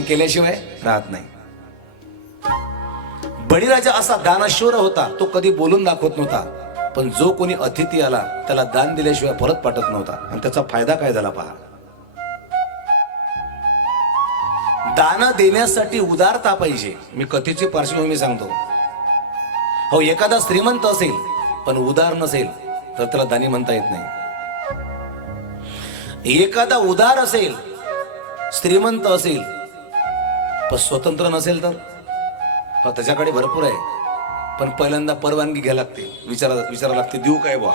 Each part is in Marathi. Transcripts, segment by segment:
पण केल्याशिवाय राहत नाही. बळीराजा असा दानाशूर होता तो कधी बोलून दाखवत नव्हता. पण जो कोणी अतिथी आला त्याला दान दिल्याशिवाय परत पाठत नव्हता. आणि त्याचा फायदा काय झाला पहा. दान देण्यासाठी उदारता पाहिजे. मी कथेची पार्श्वभूमी सांगतो. हो एखादा श्रीमंत असेल पण उदार नसेल तर त्याला दानी म्हणता येत नाही. एखादा उदार असेल श्रीमंत असेल पण स्वतंत्र नसेल तर? हा त्याच्याकडे भरपूर आहे. पण पहिल्यांदा परवानगी घ्यायला लागते. विचारा विचारा लागते देऊ काय बा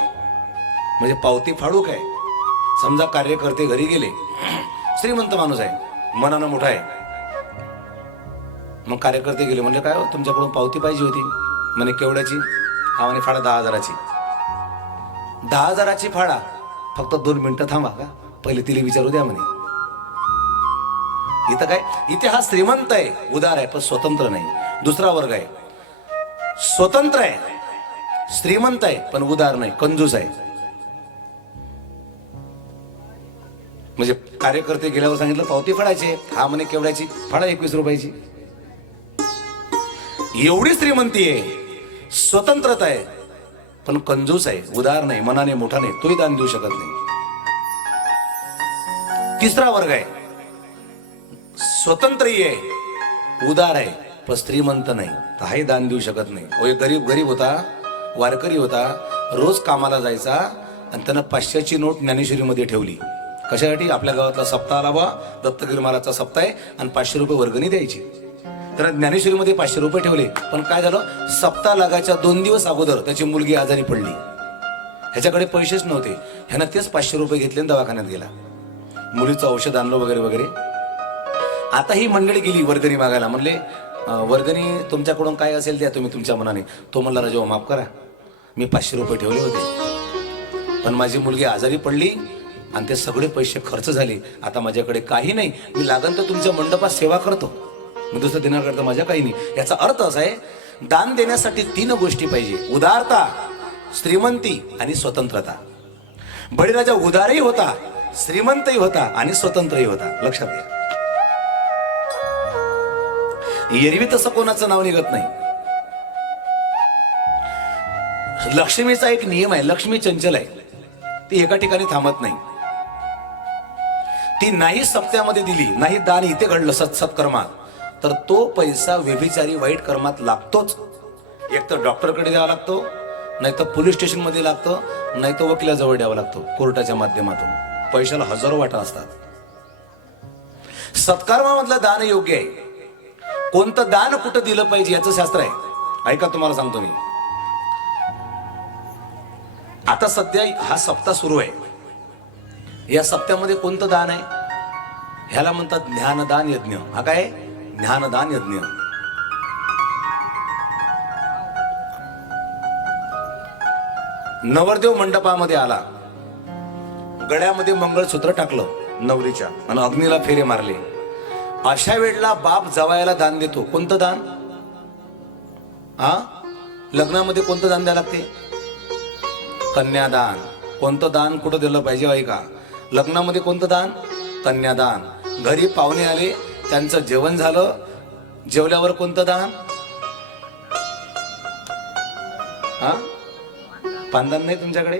म्हणजे पावती फाडू काय समजा कार्यकर्ते घरी गेले. श्रीमंत माणूस आहे. मनानं मोठा आहे. मग कार्यकर्ते गेले म्हणजे काय हो, तुमच्याकडून पावती पाहिजे होती. म्हणे केवढ्याची? हा म्हणे फाडा दहा हजाराची. दहा हजाराची फाडा. फक्त दोन मिनटं थांबा का पहिले तिला विचारू द्या म्हणे. इथं काय? इथे हा श्रीमंत आहे. उदार आहे पण स्वतंत्र नाही. दुसरा वर्ग आहे. स्वतंत्र आहे. श्रीमंत आहे पण उदार नाही. कंजूस आहे. म्हणजे कार्यकर्ते गेल्यावर सांगितलं पावती फडायची हा म्हणे केवढ्याची? फळा एकवीस रुपयाची. एवढी श्रीमंती आहे. स्वतंत्रता आहे. पण कंजूस आहे. उदार नाही. मनाने मोठा नाही. तोही दान देऊ शकत नाही. तिसरा वर्ग आहे. स्वतंत्रही आहे उदार आहे पण श्रीमंत नाही. हाही दान देऊ शकत नाही. ओ एक गरीब गरीब होता वारकरी होता रोज कामाला जायचा आणि त्यानं पाचशेची नोट ज्ञानेश्वरीमध्ये ठेवली. कशासाठी? आपल्या गावातला सप्ताह आला दत्तगिरी महाराजचा सप्ताह आहे आणि पाचशे रुपये वर्गणी द्यायची. तर ज्ञानेश्वरीमध्ये पाचशे रुपये ठेवले. पण काय झालं? सप्ताह लागायच्या दोन दिवस अगोदर त्याची मुलगी आजारी पडली. ह्याच्याकडे पैसेच नव्हते. ह्यानं तेच पाचशे रुपये घेतले आणि दवाखान्यात गेला. मुलीचं औषध आणलं वगैरे वगैरे. आता ही मंडळी गेली वर्गणी मागायला म्हणले वर्गणी तुमच्याकडून काय असेल द्या तुम्ही तुमच्या मनाने. तो म्हणला राजा माफ करा. मी पाचशे रुपये ठेवले होते. पण माझी मुलगी आजारी पडली आणि ते सगळे पैसे खर्च झाले. आता माझ्याकडे काही नाही. मी लागन तर तुमच्या मंडपात सेवा करतो. मी दुसरं देण्याकरता माझ्या काही नाही. याचा अर्थ असा आहे दान देण्यासाठी तीन गोष्टी पाहिजे. उदारता श्रीमंती आणि स्वतंत्रता. बळीराजा उदारही होता श्रीमंतही होता आणि स्वतंत्रही होता. लक्षात घ्या. एरवी तसं कोणाचं नाव निघत नाही. लक्ष्मीचा एक नियम आहे लक्ष्मी चंचल आहे. ती एका ठिकाणी थांबत नाही. ती नाही सप्त्यामध्ये दिली नाही दान इथे घडलं सत सत्कर्मात. तर तो पैसा व्यभिचारी वाईट कर्मात लागतोच. एक तर डॉक्टरकडे द्यावा लागतो नाही तर पोलीस स्टेशनमध्ये नाही तर वकिलाजवळ द्यावा लागतो कोर्टाच्या माध्यमातून. पैशाला हजारो वाटा असतात. सत्कर्मामधलं दान योग्य आहे. कोणतं दान कुठं दिलं पाहिजे याचं शास्त्र आहे. ऐका तुम्हाला सांगतो मी. आता सध्या हा सप्ताह सुरू आहे. या सप्त्यामध्ये कोणतं दान आहे? ह्याला म्हणतात ज्ञानदान यज्ञ. हा काय? ज्ञानदान यज्ञ. नवरदेव मंडपामध्ये आला. गळ्यामध्ये मंगळसूत्र टाकलं नवरीच्या. आणि अग्नीला फेरे मारले. अशा वेळेला बाप जवायला दान देतो. कोणतं दान? हा लग्नामध्ये कोणतं दान द्यायला लागते? कन्यादान. कोणतं दान कुठं दिलं पाहिजे आहे का? लग्नामध्ये कोणतं दान? कन्यादान. घरी पाहुणे आले त्यांचं जेवण झालं. जेवल्यावर कोणतं दान? हा पानदान नाही तुमच्याकडे?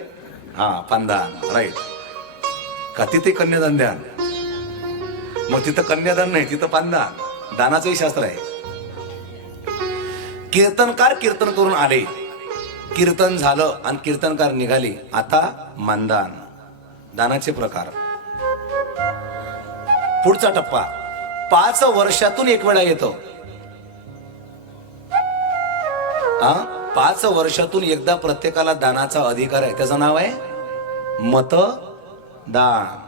हा पानदान. राईट का तिथे कन्यादान द्या मग तिथं कन्यादान नाही तिथं पानदान. दानाचंही शास्त्र आहे. कीर्तनकार कीर्तन करून आले. कीर्तन झालं आणि कीर्तनकार निघाले. आता मानदान. दानाचे प्रकार. पुढचा टप्पा. पाच वर्षातून एक वेळा येतो. हा पाच वर्षातून एकदा प्रत्येकाला दानाचा अधिकार आहे. त्याचं नाव आहे मतदान.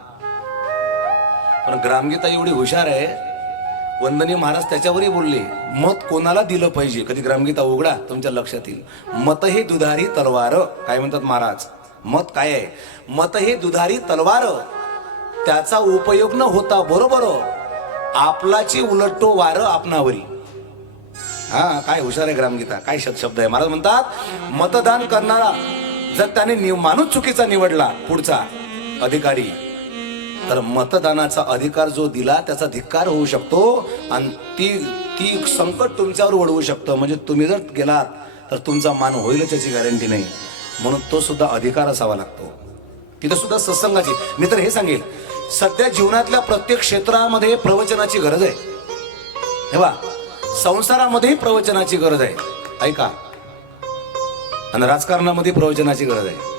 पण ग्रामगीता एवढी हुशार आहे वंदनी महाराज त्याच्यावरही बोलले मत कोणाला दिलं पाहिजे? कधी ग्रामगीता उघडा तुमच्या लक्षात येईल. मत हे दुधारी तलवार काय म्हणतात महाराज? मत काय आहे? मत हे दुधारी तलवार त्याचा उपयोग न होता बरोबर आपलाची उलटतो वार आपणावरी. हा काय हुशार आहे ग्रामगीता काय शब्द शब्द आहे. महाराज म्हणतात मतदान करणारा जर त्याने नि- माणूस चुकीचा निवडला पुढचा अधिकारी तर मतदानाचा अधिकार जो दिला त्याचा धिक्कार होऊ शकतो आणि ती ती संकट तुमच्यावर वळवू शकतं. म्हणजे तुम्ही जर गेलात तर तुमचा मान होईलच याची गॅरंटी नाही. म्हणून तो सुद्धा अधिकार असावा लागतो. तिथं सुद्धा सत्संगाची. मी तर हे सांगेल सध्या जीवनातल्या प्रत्येक क्षेत्रामध्ये प्रवचनाची गरज आहे. हे वा संसारामध्येही प्रवचनाची गरज आहे. ऐका. आणि राजकारणामध्ये प्रवचनाची गरज आहे.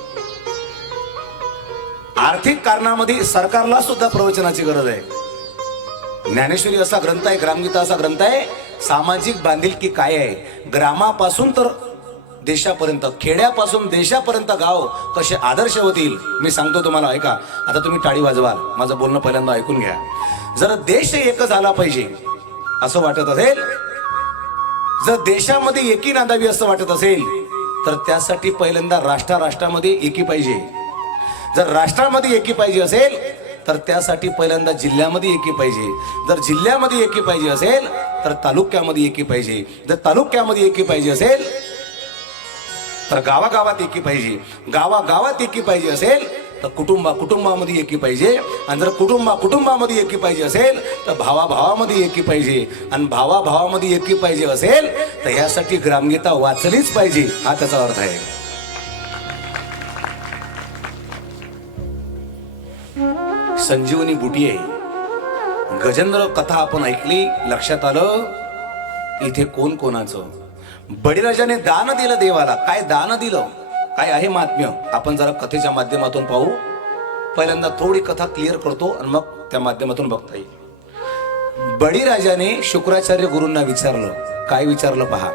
आर्थिक कारणामध्ये सरकारला सुद्धा प्रवचनाची गरज आहे. ज्ञानेश्वरी असा ग्रंथ आहे ग्रामगीता असा ग्रंथ आहे सामाजिक बांधिलकी काय आहे? ग्रामापासून तर देशापर्यंत खेड्यापासून देशापर्यंत गाव कसे आदर्श होतील? मी सांगतो तुम्हाला ऐका. आता तुम्ही टाळी वाजवाल. माझं बोलणं पहिल्यांदा ऐकून घ्या. जर देश एक झाला पाहिजे असं वाटत असेल जर देशामध्ये एकी नांदावी असं वाटत असेल तर त्यासाठी पहिल्यांदा राष्ट्रा राष्ट्रामध्ये एकी पाहिजे. जर राष्ट्रामध्ये एकी पाहिजे असेल तर त्यासाठी पहिल्यांदा जिल्ह्यामध्ये एकी पाहिजे. जर जिल्ह्यामध्ये एकी पाहिजे असेल तर तालुक्यामध्ये एकी पाहिजे. जर तालुक्यामध्ये एकी पाहिजे असेल तर गावागावात एकी पाहिजे. गावागावात एकी पाहिजे असेल तर कुटुंबा कुटुंबामध्ये एकी पाहिजे. आणि जर कुटुंबा कुटुंबामध्ये एकी पाहिजे असेल तर भावाभावामध्ये एकी पाहिजे. आणि भावाभावामध्ये एकी पाहिजे असेल तर यासाठी ग्रामगीता वाचलीच पाहिजे. हा त्याचा अर्थ आहे. संजीवनी बुटी आहे गजेंद्र कथा आपण ऐकली लक्षात आलं इथे कोण कोणाचं? बळीराजाने दान दिलं देवाला. काय दान दिलं? काय आहे महात्म्य आपण जरा कथेच्या माध्यमातून पाहू. पहिल्यांदा थोडी कथा क्लिअर करतो आणि मग त्या माध्यमातून बघता येईल. बळीराजाने शुक्राचार्य गुरूंना विचारलं. काय विचारलं पहा?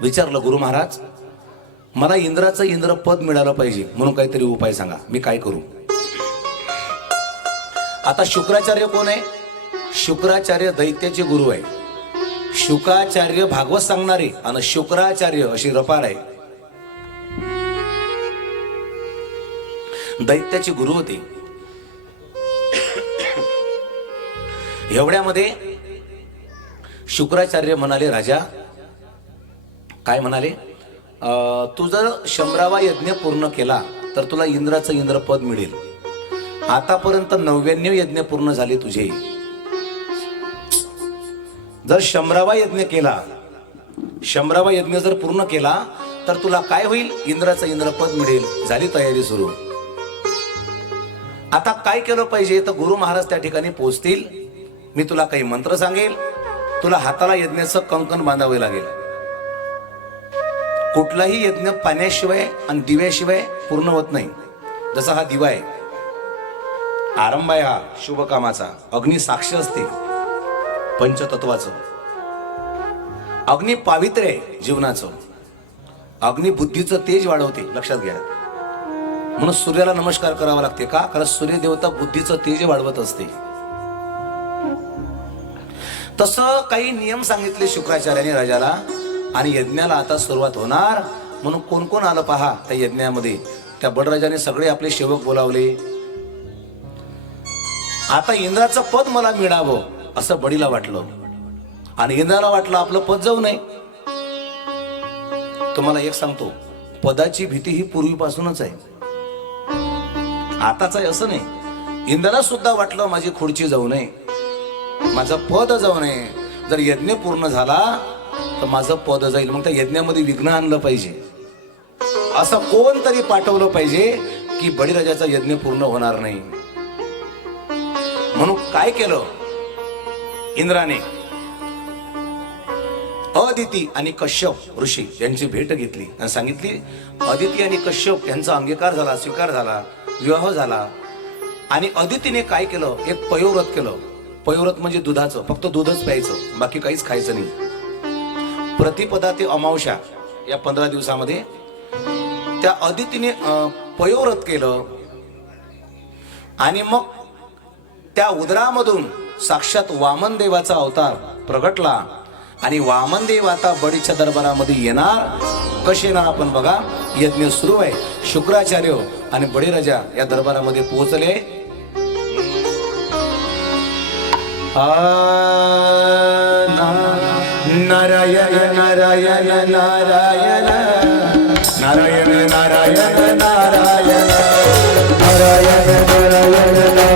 विचारलं गुरु महाराज मला इंद्राचं इंद्र पद मिळालं पाहिजे. म्हणून काहीतरी उपाय सांगा. मी काय करू? आता शुक्राचार्य कोण आहे? शुक्राचार्य दैत्याचे गुरु आहे. शुक्राचार्य भागवत सांगणारे आणि शुक्राचार्य अशी रपार आहे. दैत्याचे गुरु होते. एवढ्यामध्ये शुक्राचार्य म्हणाले राजा काय म्हणाले? तू जर शंभरावा यज्ञ पूर्ण केला तर तुला इंद्राचं इंद्रपद मिळेल. आतापर्यंत नव्याण्णव यज्ञ पूर्ण झाले तुझे. जर शंभरावा यज्ञ केला शंभरावा यज्ञ जर पूर्ण केला तर तुला काय होईल? इंद्राचं इंद्रपद मिळेल. झाली तयारी सुरू. आता काय केलं पाहिजे? तर गुरु महाराज त्या ठिकाणी पोहोचतील मी तुला काही मंत्र सांगेल. तुला हाताला यज्ञाचं कंकण बांधावे लागेल. कुठलाही यज्ञ पाण्याशिवाय आणि दिव्याशिवाय पूर्ण होत नाही. जसा हा दिवा आहे. आरंभ आहे हा शुभकामाचा. अग्नी साक्ष असते. पंचतत्वाचं. अग्नी पावित्र्य आहे जीवनाचं. अग्नी बुद्धीचं तेज वाढवते. लक्षात घ्या. म्हणून सूर्याला नमस्कार करावा लागते का? कारण सूर्यदेवता बुद्धीचं तेज वाढवत असते. तसं काही नियम सांगितले शुक्राचार्याने राजाला. आणि यज्ञाला आता सुरुवात होणार. म्हणून कोण कोण आलं पहा त्या यज्ञामध्ये. त्या बडराजाने सगळे आपले सेवक बोलावले. आता इंद्राचं पद मला मिळावं असं बडीला वाटलं. आणि इंद्राला वाटलं आपलं पद जाऊ नये. तुम्हाला एक सांगतो पदाची भीती ही पूर्वीपासूनच आहे. आताच आहे असं नाही. इंद्राला सुद्धा वाटलं माझी खुर्ची जाऊ नये माझं पद जाऊ नये. जर यज्ञ पूर्ण झाला तर माझं पद जाईल. मग त्या यज्ञामध्ये विघ्न आणलं पाहिजे. असं कोणतरी पाठवलं पाहिजे की बळीराजाचा यज्ञ पूर्ण होणार नाही. म्हणून काय केलं? इंद्राने अदिती आणि कश्यप ऋषी यांची भेट घेतली आणि सांगितली अदिती आणि कश्यप यांचा अंगीकार झाला स्वीकार झाला विवाह झाला आणि अदितीने काय केलं? एक पयोव्रत केलं. पयोव्रत म्हणजे दुधाचं फक्त दूधच प्यायचं बाकी काहीच खायचं नाही. प्रतिपदा ते अमावश्या या पंधरा दिवसामध्ये त्या अदितीने पयोव्रत केलं आणि मग त्या उदरामधून साक्षात वामन देवाचा अवतार प्रगटला. आणि वामन देव आता बडीच्या दरबारामध्ये येणार? कसे येणार आपण बघा. यज्ञ सुरू आहे. शुक्राचार्य आणि बळीराजा या दरबारामध्ये पोहोचले. नारायण नारायण नारायण नारायण नारायण नारायण नारायण नारायण